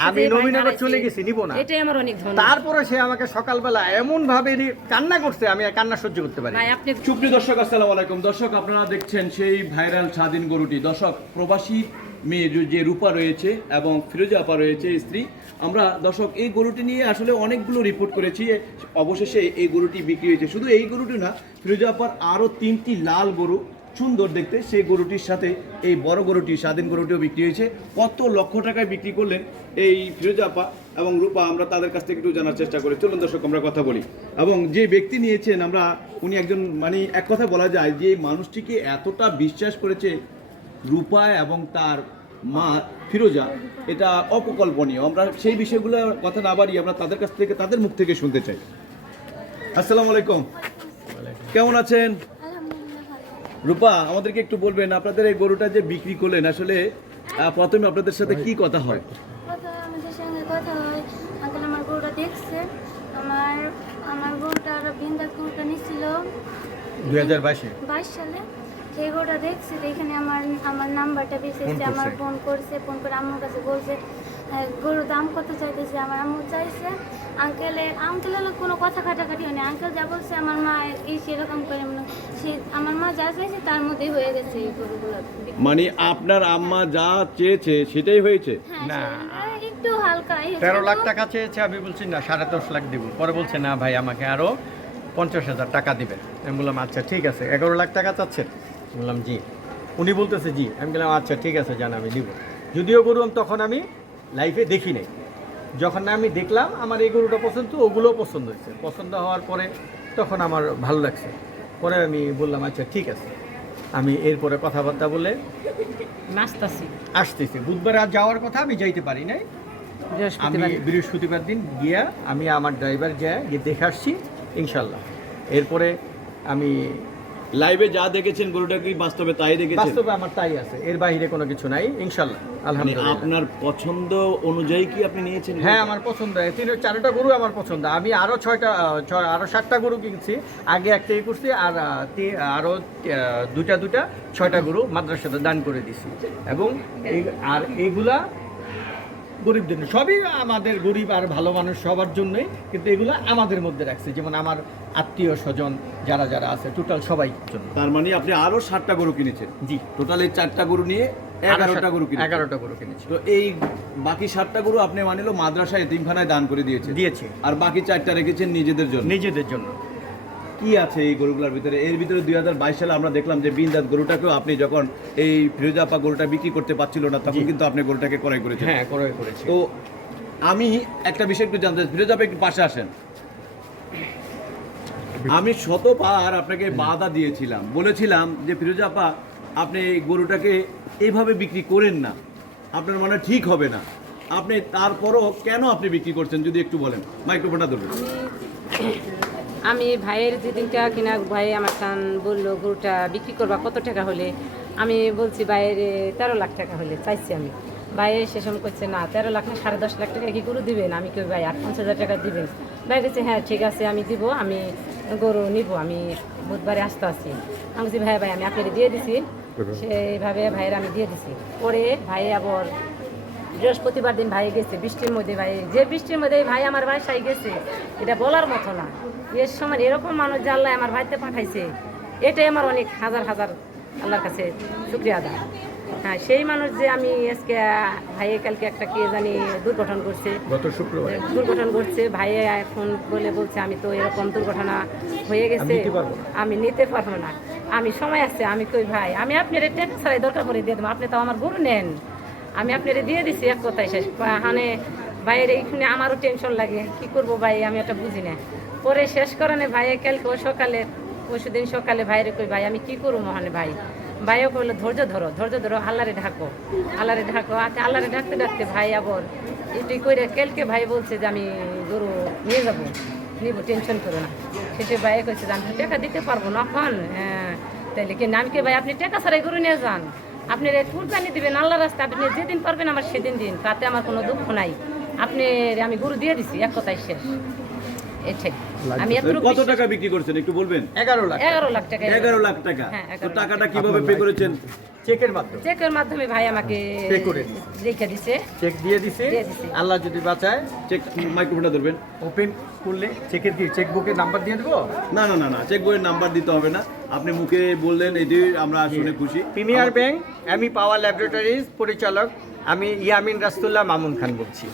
আমি নবীনগর চলে গেছি নিব না। এটাই আমার অনেক ধন্যবাদ তারপরে সে আমাকে সকালবেলা এমন ভাবে কান্না করছে আমি আর কান্না সহ্য করতে পারি ভাই আপনি সুপ্রিয় দর্শক আসসালামু আলাইকুম। দর্শক আপনারা দেখছেন সেই ভাইরাল স্বাধীন গরুটি। দর্শক প্রবাসী মেয়ে যে- যে রূপা রয়েছে এবং ফিরোজা আপা রয়েছে স্ত্রী আমরা দর্শক এই গরুটি নিয়ে আসলে অনেকগুলো রিপোর্ট করেছি। অবশেষে এই গরুটি বিক্রি হয়েছে। শুধু এই গরুটি না ফিরোজা আপার আরও তিনটি লাল গরু সুন্দর দেখতে। সেই গরুটির সাথে এই বড় গরুটি স্বাধীন গরুটিও বিক্রি হয়েছে। কত লক্ষ টাকায় বিক্রি করলেন এই ফিরোজা আপা এবং রূপা আমরা তাদের কাছ থেকে একটু জানার চেষ্টা করি। চলুন দর্শক আমরা কথা বলি। এবং যে ব্যক্তি নিয়েছেন আমরা উনি একজন মানে এক কথা বলা যায় যে মানুষটিকে এতটা বিশ্বাস করেছে রূপা এবং তার মা ফিরোজা এটা অপকল্পনীয়। আমরা সেই বিষয়গুলো কথা না বাড়িয়ে আমরা তাদের কাছ থেকে তাদের মুখ থেকে শুনতে চাই। আসসালামু আলাইকুম। কেমন আছেন? রূপা আমাদেরকে একটু বলবেন আপনাদের এই গরুটা যে বিক্রি করলেন আসলে প্রথমে আপনাদের সাথে কি কথা হয়? কথা আমাদের সঙ্গে কথা হয় আঙ্কেল আমার গরুটা দেখছে। আমার আমার গরুটা আর বিন্দাস গরুটা নিছিল। দুই হাজার বাইশে? বাইশ সালে। সেই গরুটা দেখছে এখানে আমার আমার নাম্বারটা ফোন আমার করছে। ফোন করছে ফোন করে আম্মুর কাছে বলছে গরুর দাম কত চাইতেছে? আমার আম্মু চাইছে আঙ্কেলের আঙ্কেলের কোনো কথা কাটাকাটি হয়নি। আঙ্কেল যা বলছে আমার মা এই সেরকম করে মানে সে আমার মা যা চাইছে তার মধ্যেই হয়ে গেছে এই গরুগুলো মানে আপনার আম্মা যা চেয়েছে সেটাই হয়েছে? হ্যাঁ না। একটু হালকা এই তেরো লাখ টাকা চেয়েছে আমি বলছি না সাড়ে দশ লাখ দিব। পরে বলছে না ভাই আমাকে আরও পঞ্চাশ হাজার টাকা দিবেন আমি বললাম আচ্ছা ঠিক আছে এগারো লাখ টাকা চাচ্ছেন বললাম জি। উনি বলতেছে জি। আমি বললাম আচ্ছা ঠিক আছে জান আমি দিব। যদিও গরু তখন আমি লাইফে দেখি নাই। যখন না আমি দেখলাম আমার এই গরুটা পছন্দ ওগুলোও পছন্দ হয়েছে। পছন্দ হওয়ার পরে তখন আমার ভালো লাগছে। পরে আমি বললাম আচ্ছা ঠিক আছে। আমি এরপরে কথাবার্তা বলে নাচতাছি। আসতেছি। বুধবার আর যাওয়ার কথা আমি যাইতে পারি নাই। আমি বৃহস্পতিবার দিন গিয়া আমি আমার ড্রাইভার যায় গিয়ে দেখে আসছি ইনশাল্লাহ এরপরে আমি লাইভে যা দেখেছেন গরুটা কি বাস্তবে তাই দেখেছেন? বাস্তবে আমার তাই আছে এর বাইরে কোনো কিছু নাই ইনশাল্লাহ মানে আলহামদুলিল্লাহ। আপনার পছন্দ অনুযায়ী কি আপনি নিয়েছেন হ্যাঁ আমার পছন্দ তিন চারটা গরু আমার পছন্দ। আমি আরও ছয়টা আরও সাতটা গরু কিনছি আগে একটাই করছি আর আরও আহ, দুটা দুটা ছয়টা গরু মাদ্রাসাতে দান করে দিছি। এবং আর এইগুলা গরিবদের জন্য। সবই আমাদের গরিব আর ভালো মানুষ সবার জন্যই কিন্তু এগুলো আমাদের মধ্যে রাখছে। যেমন আমার আত্মীয় স্বজন যারা যারা আছে টোটাল সবাই জন্য। তার মানে আপনি আরও সাতটা গরু কিনেছেন? জি। টোটাল এই চারটা গরু নিয়ে এগারোটা গরু কিনেছেন। এগারোটা গরু কিনেছি। তো এই বাকি সাতটা গরু আপনি মানিল মাদ্রাসা এতিমখানায় দান করে দিয়েছেন। দিয়েছি। আর বাকি চারটা রেখেছেন নিজেদের জন্য। নিজেদের জন্য। কি আছে এই গরুগুলোর ভিতরে? এর ভিতরে দুই হাজার বাইশ সালে আমরা দেখলাম যে বিন্দাত গরুটাকেও আপনি যখন এই ফিরোজাপা গরুটা বিক্রি করতে পারছিল না তখন কিন্তু আপনি গরুটাকে ক্রয় করেছেন। হ্যাঁ ক্রয় করেছি। তো আমি একটা বিষয় একটু জানতে চাই ফিরোজাপা একটু পাশে আসেন। আমি শতবার আপনাকে বাধা দিয়েছিলাম বলেছিলাম যে ফিরোজাপা আপনি এই গরুটাকে এইভাবে বিক্রি করেন না আপনার মনে ঠিক হবে না। আপনি তারপরও কেন আপনি বিক্রি করছেন যদি একটু বলেন? মাইক্রোফোনটা ধরবেন। আমি ভাইয়ের যেদিনটা কিনা ভাই আমার কান বলল গরুটা বিক্রি করবা কত টাকা হলে? আমি বলছি ভাইয়ের তেরো লাখ টাকা হলে। চাইছি আমি। ভাইয়ের সে সময় করছে না তেরো লাখ না সাড়ে দশ লাখ টাকা কি গরু দিবেন? আমি কেউ ভাই আট পঞ্চাশ হাজার টাকা দিবেন। ভাই বলছে হ্যাঁ ঠিক আছে আমি দিব আমি গরু নিব আমি বুধবারে আসতে আসছি আমি বলছি ভাই ভাই আমি আপনাকে দিয়ে দিছি। সেইভাবে ভাইয়ের আমি দিয়ে দিছি। পরে ভাই আবার বৃহস্পতিবার দিন ভাই গেছে বৃষ্টির মধ্যে ভাই যে বৃষ্টির মধ্যে ভাই আমার বাসায় গেছে এটা বলার মতো না। এর সময় এরকম মানুষ যে আল্লাহ আমার ভাইতে পাঠাইছে এটাই আমার অনেক হাজার হাজার আল্লাহর কাছে শুক্রিয়া আদা হ্যাঁ সেই মানুষ যে আমি আজকে ভাইয়ে কালকে একটা কে জানি দুর্ঘটনা করছে। গত শুক্রবার। দুর্ঘটনা ঘটছে ভাইয়ে এখন বলে বলছে আমি তো এরকম দুর্ঘটনা হয়ে গেছে। আমি নিতে পারব না। আমি সময় আছে আমি কই ভাই আমি আপনার টাকা ছাড়াই দরকার করে দিয়ে দেবো আপনি তো আমার গরু নেন। আমি আপনারে দিয়ে দিছি এক কথায় শেষ। মানে ভাইয়ের এইখানে আমারও টেনশন লাগে। কি করব ভাই, আমি এটা বুঝি না। পরে শেষ করানে ভাইয়ে কালকে সকালে, পরশু দিন সকালে ভাইরে কই, ভাই, আমি কি করব মহানে ভাই? ভাইও কইলো, ধৈর্য ধরো ধৈর্য ধরো, আল্লাহরে ঢাকো আল্লাহরে ঢাকো আচ্ছা আল্লাহরে ঢাকতে ডাকতে ভাই আবার এটাই করে কালকে ভাই বলছে যে, আমি গরু নিয়ে যাব, নিব টেনশন করো না। সেটা ভাই কইছে যে, আমি টাকা দিতে পারব না এখন হ্যাঁ তাইলে কি নাম কি ভাই? আপনি টাকা ছাড়াই গরু নিয়ে যান। আপনি কুরবানি দিবেন আল্লাহ রাস্তা আপনি যেদিন পারবেন আমার সেদিন দিন তাতে আমার কোনো দুঃখ নাই। আপনি আমি গরু দিয়ে দিছি এক কথাই শেষ। এটাই। আমি এত কত টাকা বিক্রি করছেন একটু বলবেন? এগারো লাখ এগারো লাখ টাকা। এগারো লাখ টাকা। হ্যাঁ, তো 11 লাখ টাকাটা কীভাবে পে করেছেন? চেকের মাধ্যমে? চেকের মাধ্যমে ভাই আমাকে Pay করে রেখে দিছে। চেক দিয়ে দিছে? আল্লাহ যদি বাঁচায় চেক মাইক্রোফোনটা ধরবেন। ওপেন করলে চেকের কি চেক বুকের নাম্বার দিয়ে দেবো? না না না না চেক বইয়ের নাম্বার দিতে হবে না। আপনি মুখে বললেন এটি আমরা শুনে খুশি। প্রিমিয়ার ব্যাংক আমি পাওয়ার ল্যাবরেটরিজ পরিচালক আমি ইয়ামিন রাস্তুল্লাহ মামুন খান বলছি।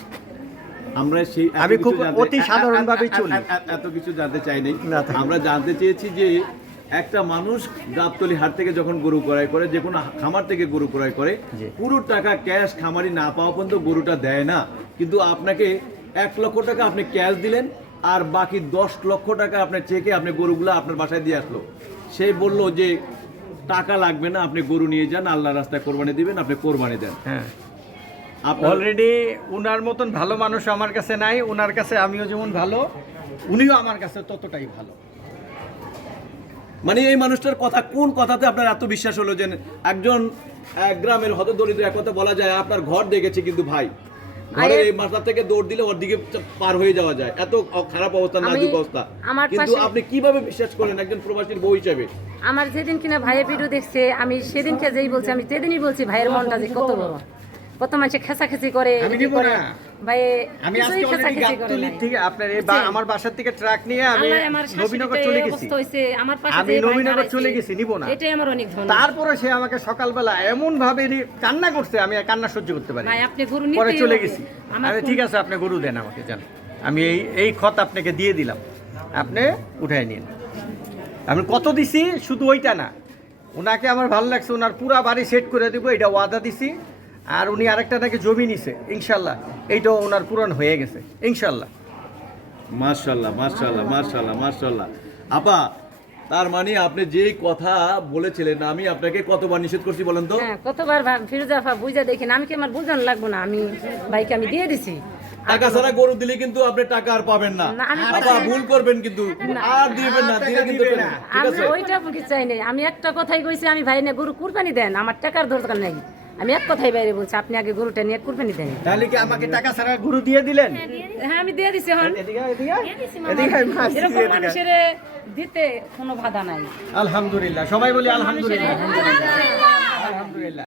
আমরা সেই আমি খুব অতি এ- চলি। এত কিছু জানতে চাই নাই না, আমরা জানতে চেয়েছি যে একটা মানুষ গাবতলি হাট থেকে যখন গরু ক্রয় করে যে কোনো খামার থেকে গরু ক্রয় করে। পুরো টাকা ক্যাশ খামারি না পাওয়া পর্যন্ত গরুটা দেয় না। কিন্তু আপনাকে এক লক্ষ টাকা আপনি ক্যাশ দিলেন আর বাকি দশ লক্ষ টাকা আপনার চেকে আপনি গরুগুলো আপনার বাসায় দিয়ে আসলো। সে বলল যে টাকা লাগবে না আপনি গরু নিয়ে যান আল্লাহ রাস্তায় কোরবানি দিবেন আপনি কোরবানি দেন। হ্যাঁ। অলরেডি উনার মতন ভালো মানুষ আমার কাছে নাই উনার কাছে আমিও যেমন ভালো উনিও আমার কাছে ততটাই ভালো। মানে এই মানুষটার কথা কোন কথাতে আপনার এত বিশ্বাস হলো যে একজন এক গ্রামের হতদরিদ্র এক কথা বলা যায় আপনার ঘর দেখেছে কিন্তু ভাই। ঘরের এই মাথা থেকে দৌড় দিলে ওর দিকে পার হয়ে যাওয়া যায়। এত খারাপ অবস্থা নাজুক অবস্থা। কিন্তু আপনি কীভাবে বিশ্বাস করেন একজন প্রবাসীর বউ হিসেবে? আমার যেদিন কিনা ভাইয়ের ভিডিও দেখছে আমি সেদিনকে যেই বলছি আমি সেদিনই বলছি ভাইয়ের মনটা যে কত বড়। মানুষে খেসাখেসি করে আমি নিব না। ভাই আমি আজকে অলরেডি গাবতলি থেকে আপনার এই আমার বাসার থেকে ট্রাক নিয়ে আমি নবীনগর চলে গেছি। আমার পাশে আমি নবীনগর চলে গেছি, নিব না। এটাই আমার অনেক তারপরে সে আমাকে সকালবেলা এমন ভাবে কান্না করছে আমি কান্না সহ্য করতে পারি ভাই আপনি গরু পরে চলে গেছি। আরে ঠিক আছে আপনি গরু দেন আমাকে জান। আমি এই এই খত আপনাকে দিয়ে দিলাম। আপনি উঠাই নিন। আমি কত দিছি? শুধু ওইটা না। ওনাকে আমার ভালো লাগছে ওনার পুরা বাড়ি সেট করে দেবো এটা ওয়াদা দিছি। আর উনি আরেকটা নাকি জমি নিছে ইনশাল্লাহ। এইটাও ওনার পূরণ হয়ে গেছে ইনশাল্লাহ। মার্শাল্লাহ মার্শাল্লাহ মার্শাল্লাহ মার্শাল্লাহ আপা তার মানে আপনি যেই কথা বলেছিলেন আমি আপনাকে কতবার নিষেধ করছি বলেন তো? হ্যাঁ কতবার ভা- ফিরোজা আপা বুঝা দেখেন আমি কি আমার বুঝানো লাগবো না? আমি ভাইকে আমি দিয়ে দিছি। টাকা ছাড়া গরু দিলে কিন্তু আপনি টাকা আর পাবেন না। না, আপা ভুল করবেন কিন্তু। আর দিবেন না দিলে কিন্তু না। আমি ওইটা বুঝি চাই নাই। আমি একটা কথাই কইছি আমি ভাই না গরু কুরবানি দেন আমার টাকার দরকার নাই। আমি এক কথাই বাইরে বলছি আপনি আগে গরুটা নিয়ে কুরবানি দেন। তাহলে কি আমাকে টাকা ছাড়া গরু দিয়ে দিলেন? হ্যাঁ আমি দিয়ে দিছি হন এদিকে এদিকে এদিকে এরকম মানুষের দিতে কোনো বাধা নাই। আলহামদুলিল্লাহ সবাই বলি আলহামদুলিল্লাহ। আলহামদুলিল্লাহ।